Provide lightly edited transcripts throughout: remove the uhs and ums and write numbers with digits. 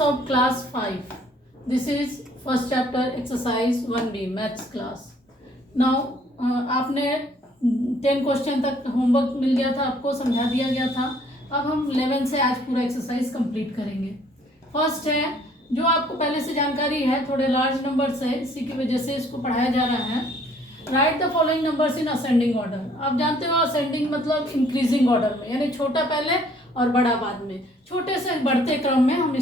of class 5. This is first chapter exercise 1B maths class. Now आपने 10 question तक homework मिल गया था, आपको समझा दिया गया था. अब हम 11 से आज पूरा एक्सरसाइज कंप्लीट करेंगे. फर्स्ट है जो आपको पहले से जानकारी है, थोड़े लार्ज नंबर्स है, इसी की वजह से इसको पढ़ाया जा रहा है. Right the following numbers in ascending order. आप जानते हो असेंडिंग मतलब इंक्रीजिंग ऑर्डर में, यानी छोटा पहले और बड़ा बाद में. छोटे से बढ़ते क्रम में हम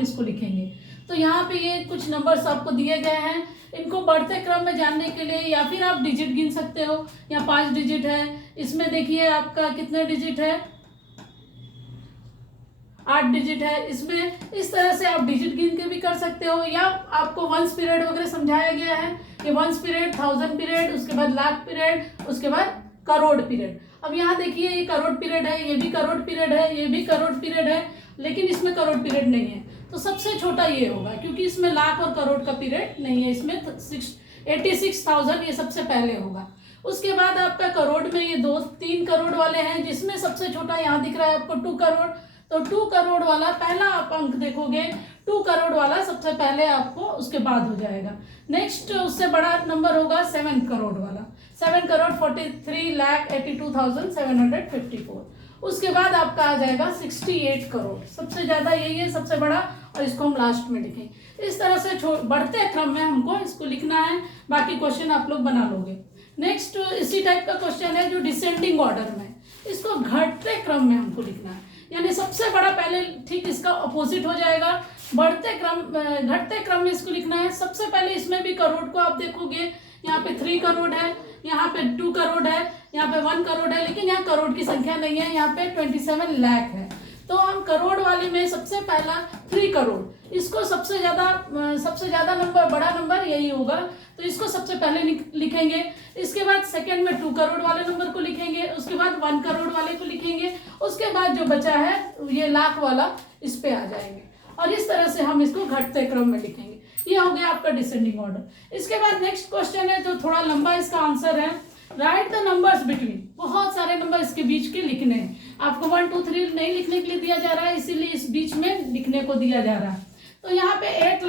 इसको लिखेंगे. तो यहाँ पे ये कुछ नंबर्स आपको दिए गए हैं. इनको बढ़ते क्रम में जानने के लिए या फिर आप डिजिट गिन सकते हो. यहाँ 5 डिजिट है, इसमें देखिए आपका कितने डिजिट है, 8 डिजिट है. इसमें इस तरह से आप डिजिट गिन के भी कर सकते हो, या आपको वंस पीरियड वगैरह समझाया गया है कि वंस पीरियड, 1000 पीरियड, उसके बाद लाख पीरियड, उसके बाद करोड़ पीरियड. अब यहाँ देखिए ये करोड़ पीरियड है, ये भी करोड़ पीरियड है, ये भी करोड़ पीरियड है, लेकिन इसमें करोड़ पीरियड नहीं है. तो सबसे छोटा ये होगा, क्योंकि इसमें लाख और करोड़ का पीरियड नहीं है. इसमें 86,000 ये सबसे पहले होगा. उसके बाद आपका करोड़ में ये 2-3 करोड़ वाले हैं, जिसमें सबसे छोटा यहाँ दिख रहा है आपको 2 करोड़. तो 2 करोड़ वाला पहला आप अंक देखोगे, 2 करोड़ वाला सबसे पहले आपको उसके बाद हो जाएगा. नेक्स्ट उससे बड़ा नंबर होगा 7 करोड़ वाला, 7 करोड़ 43,82,754. उसके बाद आपका आ जाएगा 68 करोड़. सबसे ज़्यादा यही है, सबसे बड़ा, और इसको हम लास्ट में लिखेंगे. इस तरह से बढ़ते क्रम में हमको इसको लिखना है. बाकी क्वेश्चन आप लोग बना लोगे. नेक्स्ट इसी टाइप का क्वेश्चन है जो डिसेंडिंग ऑर्डर में, इसको घटते क्रम में हमको लिखना है. यानी सबसे बड़ा पहले ठीक इसका अपोजिट हो जाएगा. घटते क्रम में इसको लिखना है. सबसे पहले इसमें भी करोड़ को आप देखोगे, यहाँ पे 3 करोड़ है, यहाँ पे 2 करोड़ है, यहाँ पे 1 करोड़ है, लेकिन यहाँ करोड़ की संख्या नहीं है, यहाँ पे 27 लाख है. तो हम करोड़ वाले में सबसे पहला 3 करोड़, इसको सबसे ज्यादा नंबर, बड़ा नंबर यही होगा, तो इसको सबसे पहले लिखेंगे. इसके बाद सेकंड में 2 करोड़ वाले नंबर को लिखेंगे, उसके बाद 1 करोड़ वाले को लिखेंगे, उसके बाद जो बचा है ये लाख वाला इस पे आ जाएंगे. और इस तरह से हम इसको घटते क्रम में लिखेंगे. ये हो गया आपका डिसेंडिंग ऑर्डर. इसके बाद नेक्स्ट क्वेश्चन है जो थोड़ा लंबा इसका आंसर है. Right the numbers between. बहुत सारे नंबर इसके बीच के लिखने हैं. आपको 1 2 3 नहीं लिखने के लिए दिया जा रहा है, इसीलिए इस बीच में लिखने को दिया जा रहा है. तो यहाँ पे 8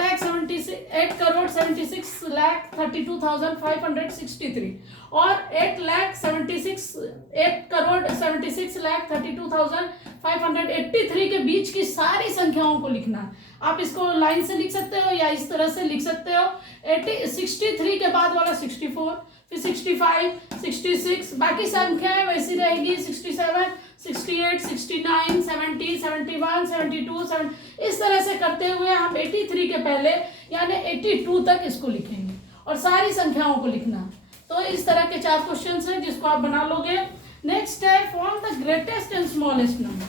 करोड़ 76 लाख 32,563 और 8 करोड़ 76 लाख 32,583 के बीच की सारी संख्याओं को लिखना है. आप इसको लाइन से लिख सकते हो या इस तरह से लिख सकते हो. 63 के बाद वाला 64, फिर 65, 66, बाकी संख्याएं वैसी रहेगी. 67, 68, 69, 70, 71, 72, 7, इस तरह से करते हुए हम 83 के पहले यानी 82 तक इसको लिखेंगे और सारी संख्याओं को लिखना. तो इस तरह के 4 क्वेश्चंस हैं जिसको आप बना लोगे. नेक्स्ट है form the greatest and smallest number.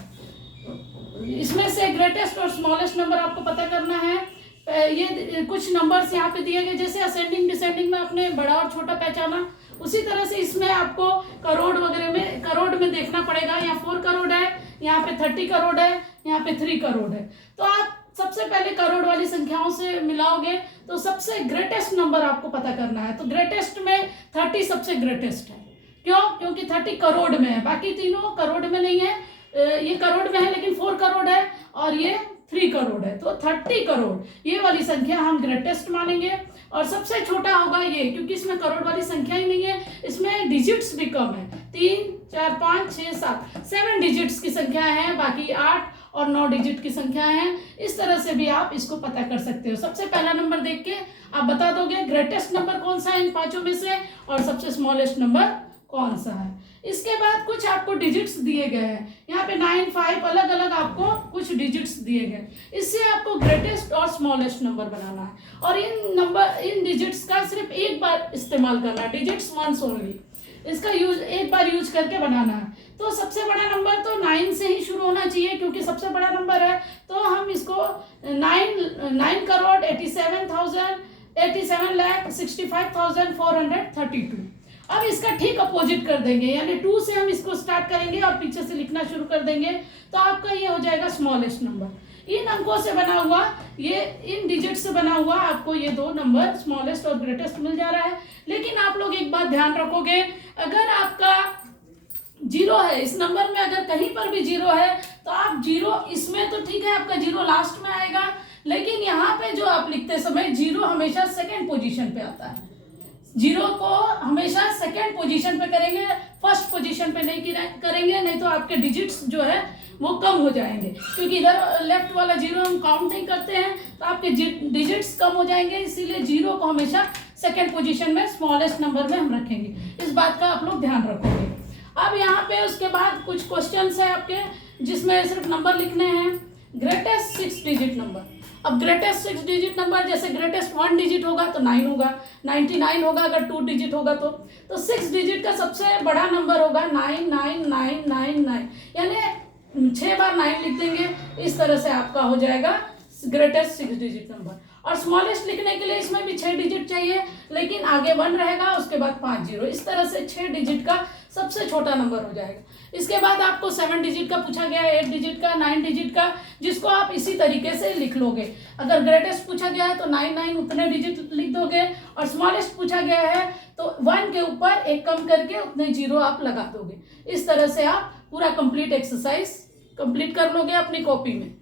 इसमें से ग्रेटेस्ट और स्मॉलेस्ट नंबर आपको पता करना है. ये कुछ नंबर्स यहाँ पे दिए गए, जैसे असेंडिंग डिसेंडिंग में आपने बड़ा और छोटा पहचाना, उसी तरह से इसमें आपको करोड़ में देखना पड़ेगा. यहाँ 4 करोड़ है, यहाँ पे 30 करोड़ है, यहाँ पे 3 करोड़ है. तो आप सबसे पहले करोड़ वाली संख्याओं से मिलाओगे तो सबसे ग्रेटेस्ट नंबर आपको पता करना है. तो ग्रेटेस्ट में 30 सबसे ग्रेटेस्ट है. क्यों? क्योंकि 30 करोड़ में है, बाकी तीनों करोड़ में नहीं है. ये करोड़ में है लेकिन 4 करोड़ है और ये 3 करोड़ है. तो 30 करोड़ ये वाली संख्या हम ग्रेटेस्ट मानेंगे. और सबसे छोटा होगा ये, क्योंकि इसमें करोड़ वाली संख्या ही नहीं है, इसमें डिजिट्स भी कम है. 3, 4, 5, 6, 7 डिजिट्स की संख्या है, बाकी 8 और 9 डिजिट की संख्या है. इस तरह से भी आप इसको पता कर सकते हो. सबसे पहला नंबर देख के आप बता दोगे ग्रेटेस्ट नंबर कौन सा है इन 5 में से और सबसे स्मॉलेस्ट नंबर कौन सा है. इसके बाद कुछ आपको डिजिट्स दिए गए हैं. यहाँ पे 9, 5 अलग अलग आपको कुछ डिजिट्स दिए गए. इससे आपको ग्रेटेस्ट और स्मॉलेस्ट नंबर बनाना है और इन डिजिट्स का सिर्फ एक बार इस्तेमाल करना है. डिजिट्स वंस ओनली, इसका यूज एक बार यूज करके बनाना है. तो सबसे बड़ा नंबर तो 9 से ही शुरू होना चाहिए, क्योंकि सबसे बड़ा नंबर है. तो हम इसको 9 करोड़ 87 लाख 65,432. अब इसका ठीक अपोजिट कर देंगे, यानी 2 से हम इसको स्टार्ट करेंगे और पीछे से लिखना शुरू कर देंगे. तो आपका ये हो जाएगा स्मॉलेस्ट नंबर. इन अंकों से बना हुआ, ये इन डिजिट से बना हुआ आपको ये 2 नंबर स्मॉलेस्ट और ग्रेटेस्ट मिल जा रहा है. लेकिन आप लोग एक बात ध्यान रखोगे, अगर आपका 0 है, इस नंबर में अगर कहीं पर भी 0 है तो आप जीरो, इसमें तो ठीक है आपका जीरो लास्ट में आएगा, लेकिन यहाँ पे जो आप लिखते समय जीरो हमेशा सेकेंड पोजीशन पे आता है। जीरो को हमेशा सेकेंड पोजीशन पे करेंगे, फर्स्ट पोजीशन पे नहीं करेंगे, नहीं तो आपके डिजिट्स जो है वो कम हो जाएंगे, क्योंकि इधर लेफ्ट वाला जीरो हम काउंट नहीं करते हैं तो आपके डिजिट्स कम हो जाएंगे, इसीलिए जीरो को हमेशा सेकेंड पोजीशन में स्मॉलेस्ट नंबर में हम रखेंगे। इस बात का आप लोग ध्यान रखोगे। अब यहाँ पे उसके बाद कुछ क्वेश्चंस है आपके जिसमें सिर्फ नंबर लिखने हैं। Greatest 6 digit number. अब ग्रेटेस्ट 6 डिजिट नंबर, जैसे ग्रेटेस्ट 1 डिजिट होगा तो 9 होगा, 99 होगा अगर 2 डिजिट होगा तो 6 डिजिट का सबसे बड़ा नंबर होगा 99999, यानी 6 बार 9 लिख देंगे, इस तरह से आपका हो जाएगा ग्रेटेस्ट 6 डिजिट नंबर। और स्मॉलेस्ट लिखने के लिए इसमें भी 6 डिजिट चाहिए, लेकिन आगे 1 रहेगा, उसके बाद 5 जीरो, इस तरह से 6 डिजिट का सबसे छोटा नंबर हो जाएगा। इसके बाद आपको 7 डिजिट का पूछा गया है, 8 डिजिट का, 9 डिजिट का, जिसको आप इसी तरीके से लिख लोगे। अगर ग्रेटेस्ट पूछा गया है तो 99 उतने डिजिट लिख दोगे, और स्मॉलेस्ट पूछा गया है तो 1 के ऊपर एक कम करके उतने जीरो आप लगा दोगे। इस तरह से आप पूरा कंप्लीट एक्सरसाइज कंप्लीट कर लोगे अपनी कॉपी में।